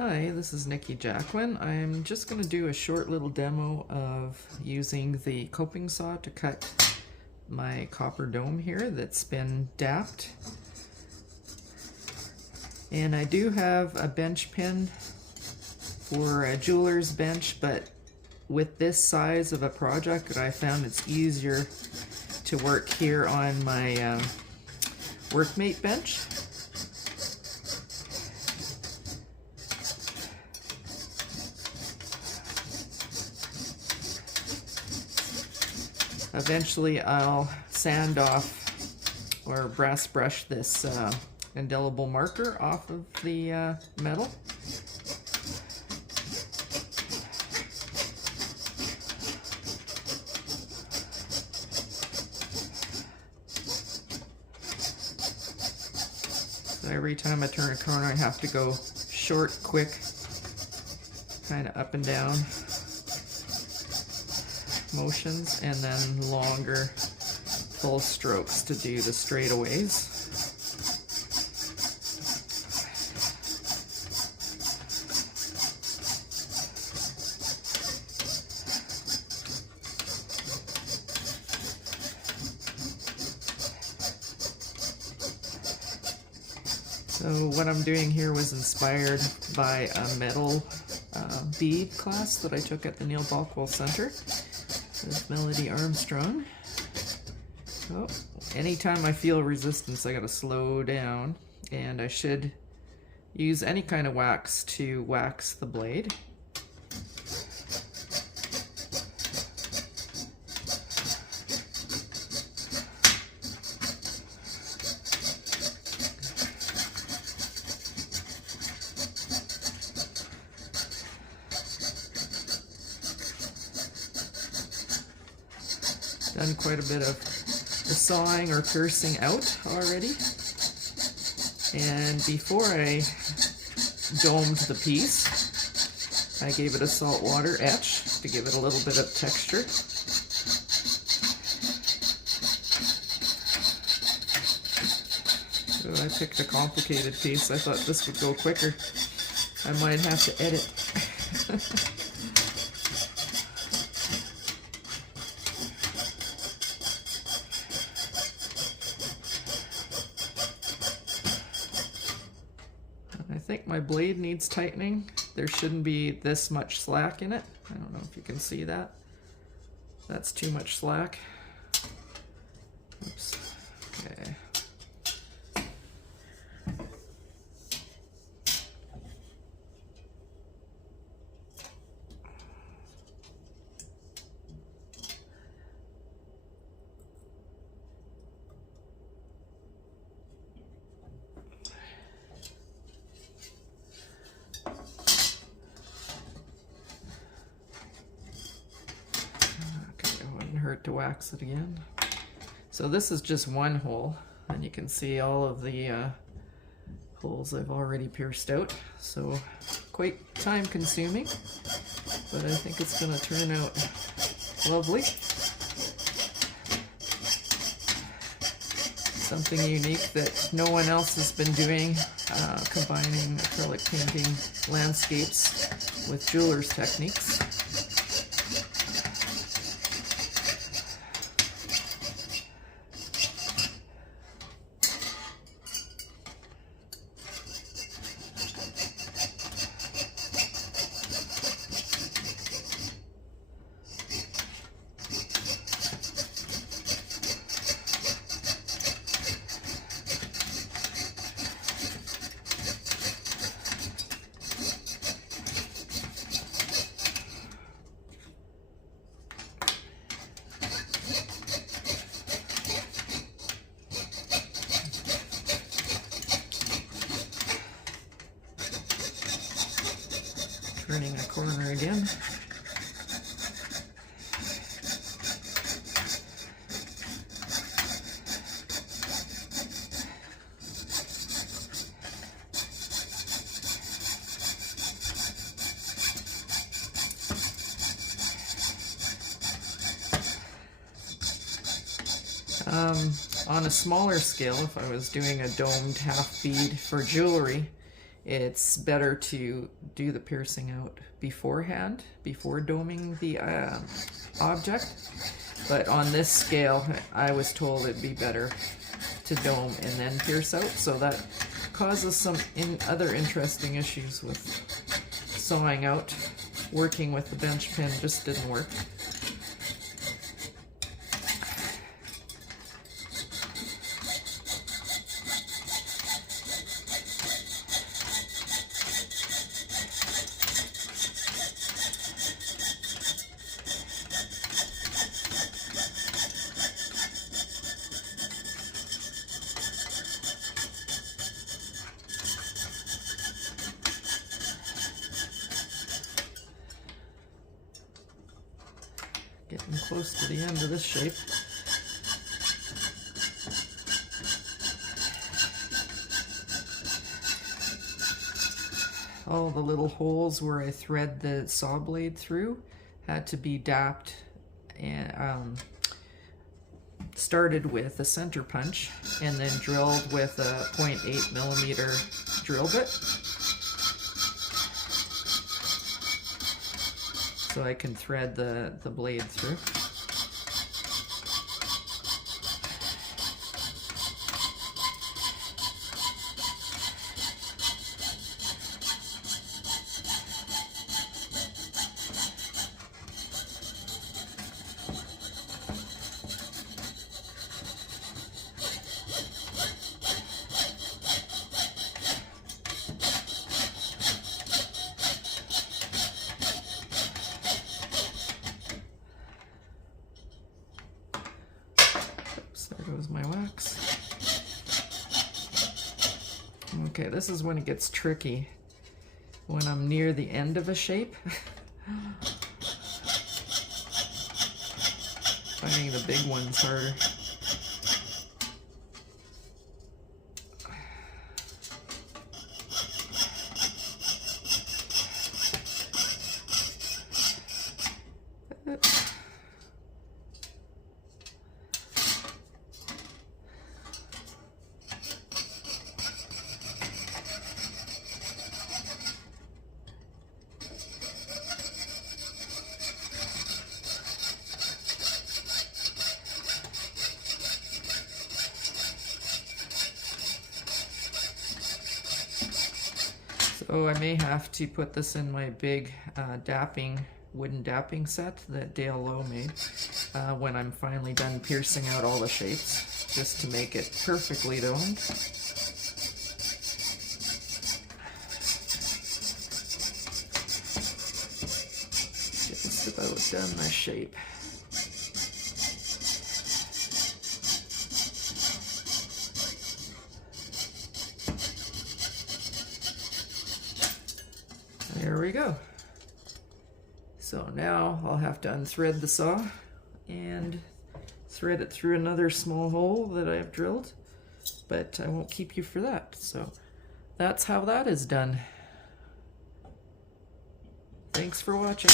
Hi, this is Nikki Jacquin. I'm just going to do a short little demo of using the coping saw to cut my copper dome here that's been dapped. And I do have a bench pin for a jeweler's bench, but with this size of a project, I found it's easier to work here on my workmate bench. Eventually I'll sand off or brass brush this indelible marker off of the metal. So every time I turn a corner I have to go short, quick, kind of up and down motions, and then longer full strokes to do the straightaways. So what I'm doing here was inspired by a metal bead class that I took at the Neil Balkwell Center with Melody Armstrong. So anytime I feel resistance, I gotta slow down, and I should use any kind of wax to wax the blade. Done quite a bit of the sawing or piercing out already. And before I domed the piece, I gave it a saltwater etch to give it a little bit of texture. So I picked a complicated piece. I thought this would go quicker. I might have to edit. I think my blade needs tightening. There shouldn't be this much slack in it. I don't know if you can see that. That's too much slack. Oops. Okay. Hurt to wax it again. So this is just one hole, and you can see all of the holes I've already pierced out. So quite time consuming, but I think it's going to turn out lovely. Something unique that no one else has been doing, combining acrylic painting landscapes with jeweler's techniques. Turning a corner again. On a smaller scale, if I was doing a domed half bead for jewelry, it's better to do the piercing out beforehand, before doming the object. But on this scale, I was told it'd be better to dome and then pierce out, so that causes some other interesting issues with sawing out. Working with the bench pin just didn't work. Getting close to the end of this shape. All the little holes where I thread the saw blade through had to be dapped, and started with a center punch and then drilled with a 0.8 millimeter drill bit. So I can thread the blade through. There goes my wax. Okay, this is when it gets tricky. When I'm near the end of a shape. Finding the big ones harder. So I may have to put this in my big wooden dapping set that Dale Lowe made when I'm finally done piercing out all the shapes, just to make it perfectly domed. Just about done my shape. There we go. So now I'll have to unthread the saw and thread it through another small hole that I've drilled, but I won't keep you for that. So that's how that is done. Thanks for watching.